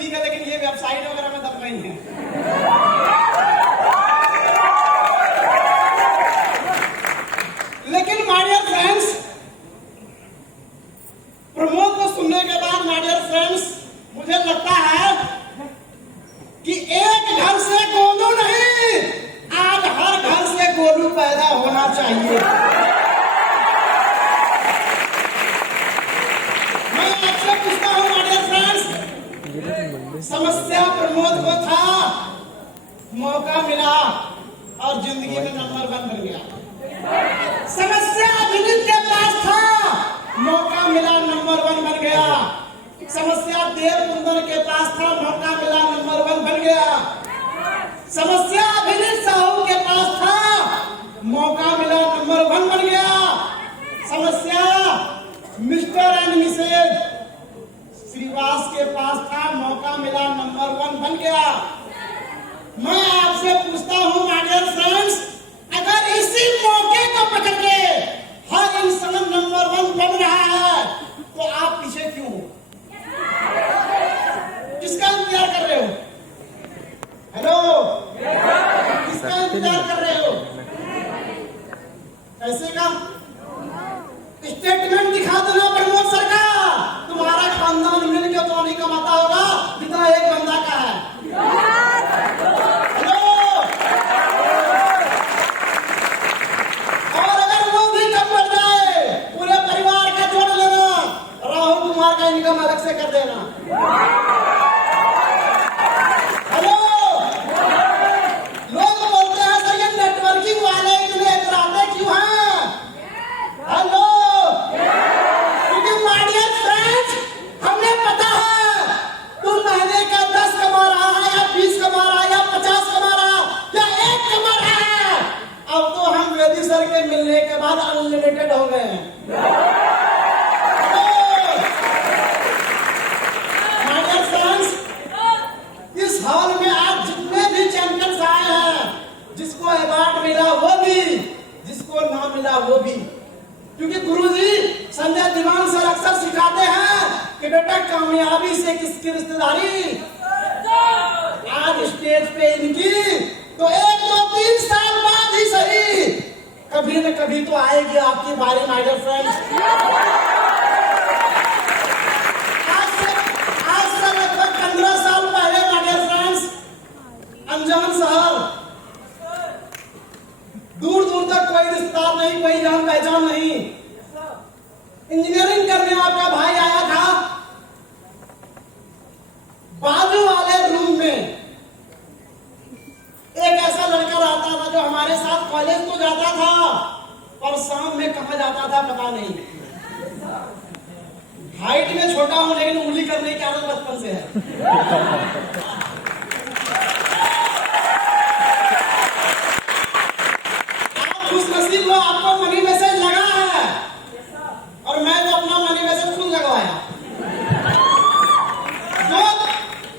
ठीक है, लेकिन ये वेबसाइट वगैरह में दम नहीं है। लेकिन माय डियर फ्रेंड्स, प्रमोद को सुनने के बाद माय डियर फ्रेंड्स, मुझे लगता है कि एक घर से गोलू नहीं, आज हर घर से गोलू पैदा होना चाहिए। मैं आपसे पूछता हूं माय डियर फ्रेंड्स, समस्या प्रमोद को था, मौका मिला और जिंदगी में नंबर 1 बन गया। समस्या विनीत के पास था, मौका मिला, नंबर 1 बन गया। समस्या देव कुंदन के पास था, मौका मिला, नंबर 1 बन गया। समस्या विनीत साहू के पास था, मौका मिला, नंबर 1 बन गया। समस्या मिस्टर एंड मिसेज श्रीवास के पास था, मौका मिला, नंबर 1 बन गया। मैं आपसे पूछता हूं माय डियर फ्रेंड्स, अगर इसी मौके को पकड़ के हर इंसान नंबर 1 बन रहा है, तो आप पीछे क्यों? किसका इंतजार कर रहे हो? हेलो, किसका इंतजार कर रहे हो? कैसे का स्टेटमेंट दिखा दो ना प्रमोद सरकार, तुम्हारा खानदान मिलकर तो नहीं कमाता होगा जितना एक बंदा का है। इनकम अलग से कर देना। हेलो, लोग बोलते हैं सर ये नेटवर्किंग वाले इतने इतराते क्यों हैं? हेलो, क्योंकि माय डियर फ्रेंड्स, हमें पता है तू महीने का 10 कमा रहा है या 20 कमा रहा है या 50 कमा रहा है या 1 कमा रहा है। अब तो हम वेदी सर के मिलने के बाद अनलिमिटेड हो गए हैं। हॉल में आज जितने भी चैंपियंस आए हैं, जिसको अवार्ड मिला वो भी, जिसको ना मिला वो भी, क्योंकि गुरुजी संजय दीवान सर अक्सर सिखाते हैं कि बेटा कामयाबी से किसकी रिश्तेदारी। आज स्टेज पे इनकी तो 1, 2, 3 साल बाद ही सही, कभी न कभी तो आएगी आपकी बारी माय डियर फ्रेंड्स। अनजान शहर, दूर दूर तक कोई रिश्तेदार नहीं, कोई जान पहचान नहीं, इंजीनियरिंग करने आपका भाई आया था। बाजू वाले रूम में एक ऐसा लड़का रहता था जो हमारे साथ कॉलेज तो जाता था और शाम में कहा जाता था पता नहीं। हाइट में छोटा हूं लेकिन उंगली करने की आदत बचपन से है। खुशनसीब हो, आपको मनी मैसेज लगा है और मैं तो अपना मनी मैसेज खुद लगवाया।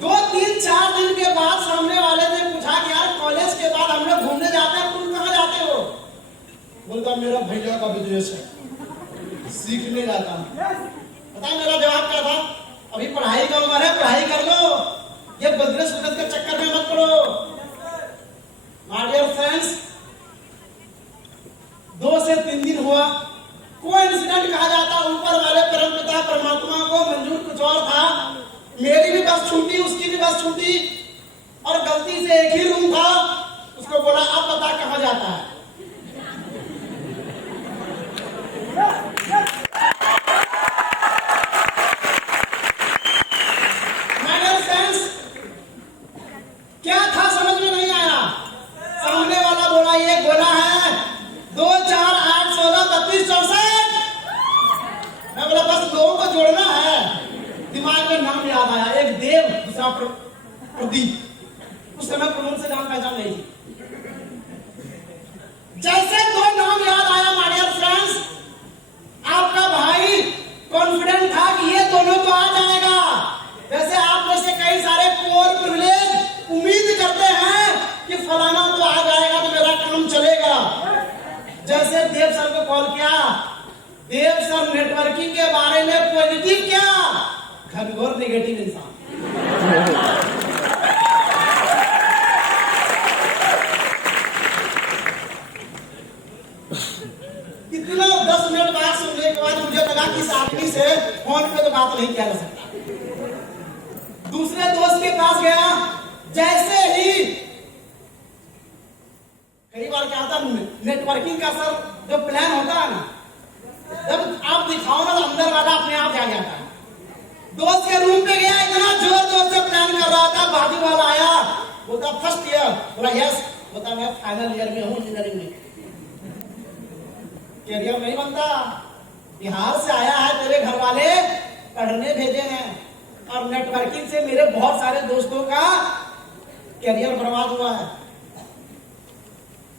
2-3-4 दिन के बाद सामने वाले ने पूछा कि यार कॉलेज के बाद हम लोग घूमने जाते हैं, तुम कहाँ जाते हो? बोलता मेरा भैया का बिजनेस है, सीखने जाता हूँ। पता है मेरा जवाब क्या था? अभी पढ़ाई का उम्र है, पढ़ाई कर लो, ये बिजनेस के चक्कर में मत पड़ो। माय डियर फ्रेंड्स, 2 से 3 दिन हुआ, कोई इंसिडेंट कहा जाता, ऊपर वाले परमपिता परमात्मा को मंजूर कुछ और था। मेरी भी बस छूटी, उसकी भी बस छूटी और गलती से एक ही रूम था। उसको बोला अब बता कहां जाता है? क्या था समझ में नहीं आया। सामने वाला बोला ये गोला है 2, 4, 8, 16, 32, 64। मैं बोला बस लोगों को जोड़ना है। दिमाग में नाम याद आया, एक देव, दूसरा प्रदीप। उस समय प्रमोद से जान पहचान नहीं थी। जैसे 2 नाम याद आया माय डियर फ्रेंड्स, आपका भाई कॉन्फिडेंट था कि ये दोनों तो आ जाएगा। वैसे आप में से कई सारे कोर प्रिविलेज उम्मीद करते हैं कि फलाना तो आ जाएगा तो मेरा काम चलेगा। जैसे देव सर को कॉल किया, देव सर नेटवर्किंग के बारे में पॉजिटिव क्या, घनघोर नेगेटिव इंसान। बोला यस, बोलता मैं फाइनल ईयर में हूँ इंजीनियरिंग में। कैरियर नहीं बनता, बिहार से आया है, तेरे घर वाले पढ़ने भेजे हैं, और नेटवर्किंग से मेरे बहुत सारे दोस्तों का कैरियर बर्बाद हुआ है।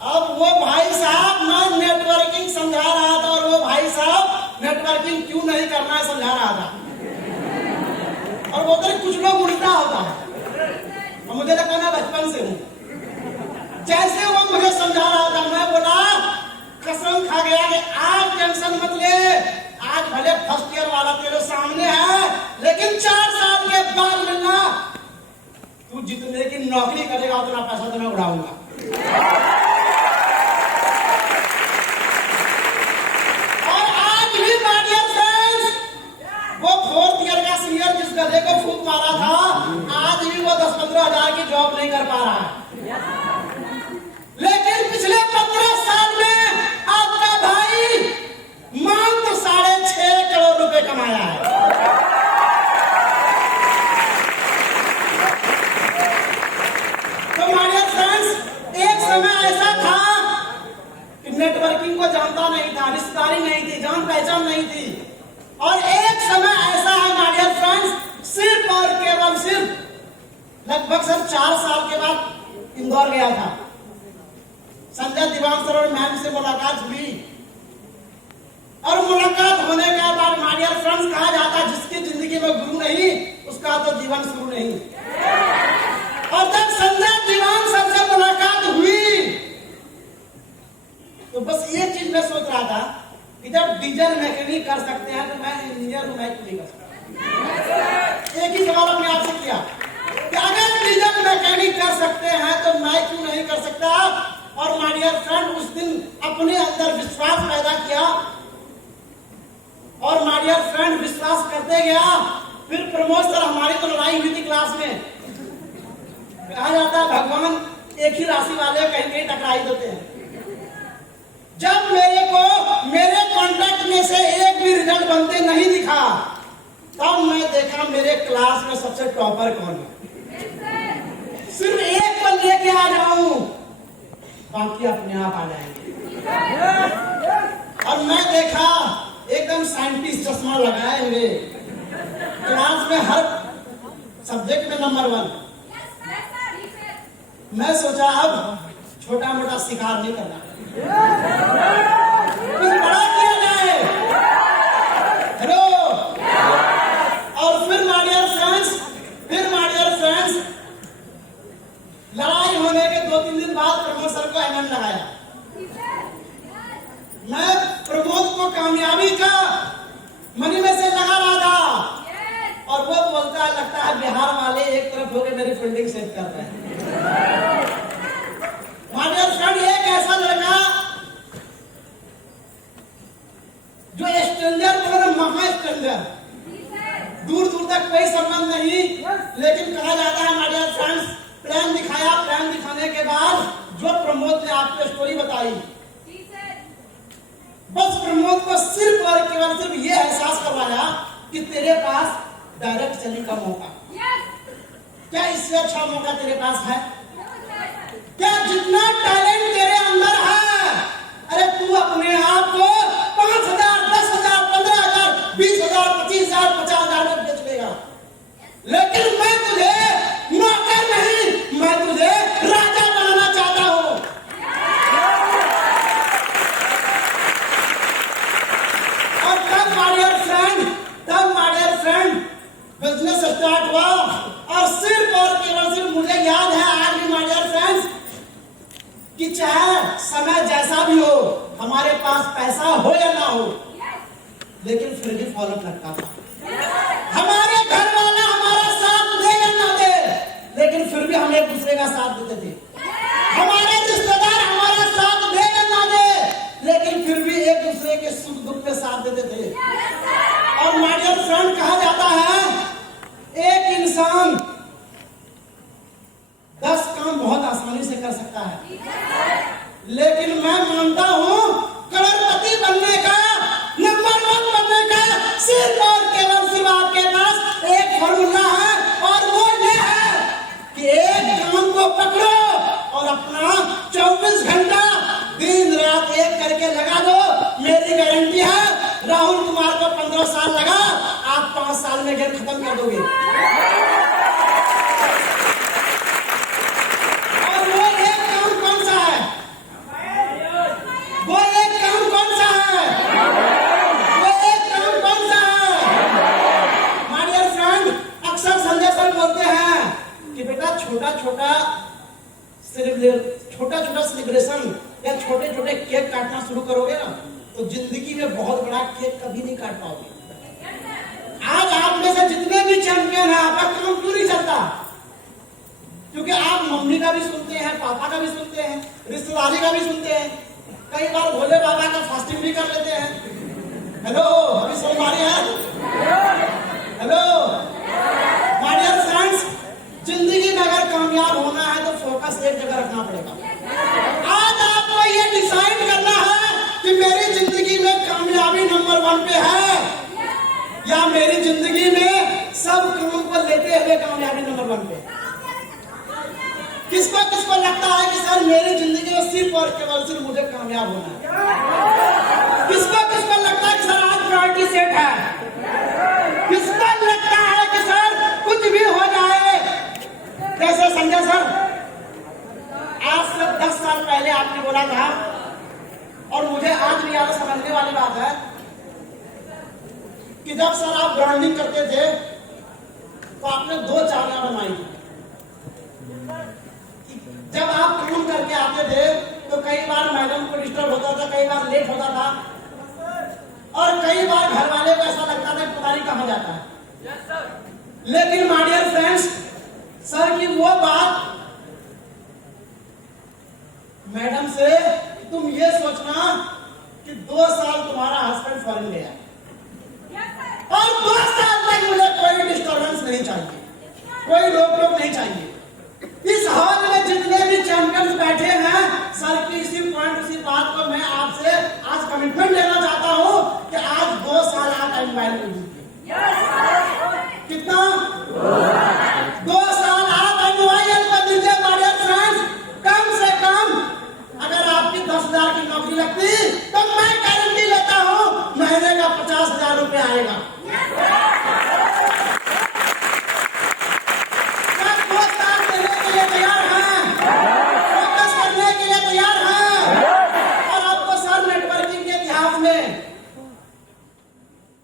अब वो भाई साहब मैं नेटवर्किंग समझा रहा था, और वो भाई साहब नेटवर्किंग क्यों नहीं करना है समझा रहा था, और वो तो कुछ लोग उल्टा होता है, और मुझे लगता मैं बचपन से हूँ। जैसे वो मुझे समझा रहा था, मैं बोला कसम खा गया कि आज टेंशन मत ले, आज भले फर्स्ट ईयर वाला तेरे सामने है, लेकिन 4 साल के बाद मिलना, तू जितने की नौकरी करेगा उतना पैसा तो मैं उड़ाऊंगा। और आज भी माय डियर फ्रेंड्स, वो 4th ईयर का सीनियर जिस गधे को फूंक मारा था, आज भी वो 10-15 हजार की जॉब नहीं कर पा रहा है। लेकिन पिछले 15 साल में आपका भाई मान तो 6.5 करोड़ रुपए कमाया है। तो माय डियर फ्रेंड्स, एक समय ऐसा था कि नेटवर्किंग को जानता नहीं था, रिश्तेदारी नहीं थी, जान पहचान नहीं थी, और एक समय ऐसा है माय डियर फ्रेंड्स, सिर्फ और केवल सिर्फ लगभग 4 साल के बाद इंदौर गया था। संजय दिवान सर और मैम से मुलाकात हुई, और मुलाकात होने के बाद माय डियर फ्रेंड्स कहा जाता है जिसकी जिंदगी में गुरु नहीं उसका तो जीवन शुरू नहीं। और जब संजय दिवान सर से मुलाकात हुई तो बस ये चीज मैं सोच रहा था कि जब डीजल मैकेनिक कर सकते हैं तो मैं इंजीनियर हूं, मैं क्यों नहीं कर सकता। एक ही सवाल अपने आप से किया कि अगर डीजल मैकेनिक कर सकते हैं तो मैं क्यों नहीं कर सकता। और माय डियर फ्रेंड उस दिन अपने अंदर विश्वास पैदा किया, और माय डियर फ्रेंड विश्वास करते गया। फिर प्रमोद सर हमारी तो लड़ाई हुई थी क्लास में, कहा जाता है भगवान एक ही राशि वाले कहीं कहीं टकराई देते हैं। जब मेरे कॉन्टैक्ट में से एक भी रिजल्ट बनते नहीं दिखा, तब मैं देखा मेरे क्लास में सबसे टॉपर कौन है। सिर्फ एक को लेके आ जाऊं, बाकी अपने आप आ जाएंगे। और मैं देखा एकदम साइंटिस्ट चश्मा लगाए हुए, क्लास में हर सब्जेक्ट में नंबर 1। मैं सोचा अब छोटा मोटा शिकार नहीं करना, कुछ बड़ा किया जाए। हेलो। और फिर माय डियर फ्रेंड्स लड़ाई होने के 2-3 दिन बाद प्रमोद सर को एमएम लगाया। मैं प्रमोद को कामयाबी का मनी में से लगा रहा था, और वो बोलता लगता है बिहार वाले एक तरफ होकर मेरी फंडिंग सेट कर रहे हैं। माय डियर फ्रेंड, एक ऐसा लड़का जो स्ट्रेंजर बोलो ना, महा स्ट्रेंजर, दूर दूर तक कोई संबंध नहीं, लेकिन कहा जाता है माय डियर फ्रेंड्स प्लान दिखाया। प्लान दिखाने के बाद जो प्रमोद ने आपको स्टोरी बताई, बस प्रमोद को सिर्फ और केवल सिर्फ ये एहसास करवाया कि तेरे पास डायरेक्ट सेलिंग का मौका, क्या इससे अच्छा मौका तेरे पास है? क्या जितना टैलेंट तेरे अंदर है, अरे तू अपने आप को 5,000, 10,000, 15,000, 20,000, 25,000, 50,000 में बेच लेगा, लेकिन मैं तुझे नौकर नहीं, मैं तुझे राजा बनाना चाहता हूं। और तब my dear friend business start हुआ, और सिर्फ और केवल सिर्फ मुझे याद है आज भी माय डियर फ्रेंड्स कि चाहे समय जैसा भी हो, हमारे पास पैसा हो या ना हो, लेकिन फिर भी फॉलो लगता था। हमारे घर वाला हमारा साथ दे या ना दे, लेकिन फिर भी हम एक दूसरे का साथ देते थे। हमारे रिश्तेदार हमारा साथ दे या ना दे, लेकिन फिर भी एक दूसरे के सुख दुख में साथ देते थे। और माय डियर फ्रेंड कहा जाता है एक इंसान 10 काम बहुत आसानी से कर सकता है, लेकिन मैं मानता हूं करोड़पति बनने का, नंबर 1 बनने का सिर्फ और केवल सिर्फ आपके पास एक फॉर्मूला है, और वो ये है कि एक काम को पकड़ो 5 साल में गेम खत्म कर दोगे। और वो एक काम कौन सा है? वो एक काम कौन सा है? वो एक काम कौन सा है? माय डियर फ्रेंड, अक्सर संजय सर बोलते हैं कि बेटा छोटा छोटा सेलिब्रेशन या छोटे छोटे केक काटना शुरू करोगे ना तो जिंदगी में बहुत बड़ा केक कभी नहीं काट पाओगे। आज आप में से जितने भी चैंपियन हैं, आपका काम क्यों नहीं चलता? क्योंकि आप मम्मी का भी सुनते हैं, पापा का भी सुनते हैं, रिश्तेदारी का भी सुनते हैं, कई बार भोले बाबा का फास्टिंग भी कर लेते हैं। हेलो, अभी समझ आ रही है? हेलो माय डियर फ्रेंड्स, जिंदगी में अगर कामयाब होना है तो फोकस एक जगह रखना पड़ेगा। आज आपको ये डिसाइड करना है कि मेरी जिंदगी में कामयाबी नंबर 1 पे है या मेरी जिंदगी में सब काम को लेते हुए कामयाबी नंबर 1 पे। किसको किसको लगता है कि सर मेरी जिंदगी में सिर्फ और केवल सिर्फ मुझे कामयाब होना है? किसको किसको लगता है कि सर आज प्रायोरिटी सेट है? किसको लगता है कि सर कुछ भी हो जाए? जैसे संजय सर आज से 10 साल पहले आपने बोला था और मुझे आज भी याद समझने वाली बात है कि जब सर आप ब्रांडिंग करते थे तो आपने 2 चाबियां बनवाई थी। जब आप काम करके आते थे तो कई बार मैडम को डिस्टर्ब होता था, कई बार लेट होता था और कई बार घर वाले को ऐसा लगता था पता नहीं कहां जाता है। लेकिन माय डियर फ्रेंड्स, सर की वो बात मैडम से तुम ये सोचना कि 2 साल तुम्हारा हस्बैंड फॉरेन गया और 2 साल तक मुझे कोई डिस्टर्बेंस नहीं चाहिए, कोई रोक टोक नहीं चाहिए। इस हॉल में जितने भी चैंपियंस बैठे हैं, सर की इसी पॉइंट इसी बात को मैं आपसे आज कमिटमेंट लेना चाहता हूं कि आज 2 साल आप एनवायरमेंट में दीजिए। कितना? 2 साल आप एनवायरमेंट में दीजिए। माय डियर फ्रेंड्स, कम से कम अगर आपकी 10,000 की नौकरी लगती तो मैं गारंटी लेता हूं महीने का 50,000 रुपए आएगा।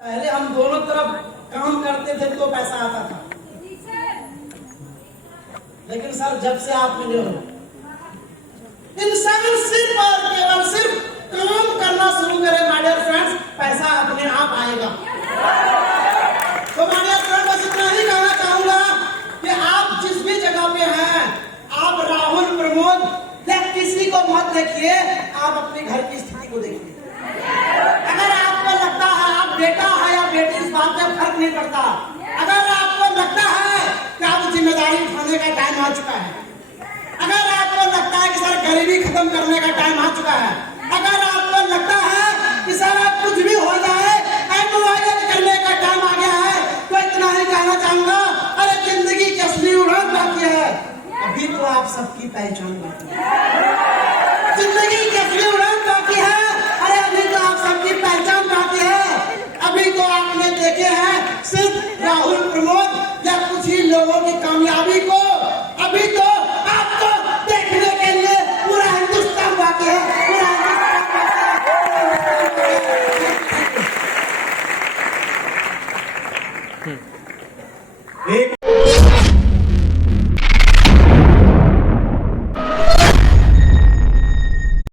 पहले हम दोनों तरफ काम करते थे तो पैसा आता था, लेकिन सर जब से आप मिले हो इंसान सिर्फ और केवल सिर्फ काम करना शुरू करे माय डियर फ्रेंड्स, पैसा अपने आप आएगा। तो माय डियर फ्रेंड्स, बस इतना ही कहना चाहूंगा कि आप जिस भी जगह पे हैं, आप राहुल, प्रमोद या किसी को मत देखिए, आप अपने घर की स्थिति को देखिए। अगर आपको लगता है आप बेटा है या बेटी, इस बात में फर्क नहीं पड़ता। अगर आपको लगता है कि आप जिम्मेदारी उठाने का टाइम आ चुका है, अगर आपको लगता है कि सर गरीबी खत्म करने का टाइम आ चुका है, अगर आपको लगता है कि सर आप कुछ भी हो जाए एनवायरमेंट करने का टाइम आ गया है, तो इतना ही कहना चाहूंगा, अरे जिंदगी की असली उड़ान बाकी है, अभी तो आप सबकी पहचान बाकी है। जिंदगी की असली उड़ान बाकी है, अरे अभी तो आप सबकी पहचान बाकी है। अभी तो आपने देखे हैं सिर्फ राहुल, प्रमोद या कुछ ही लोगों की कामयाबी को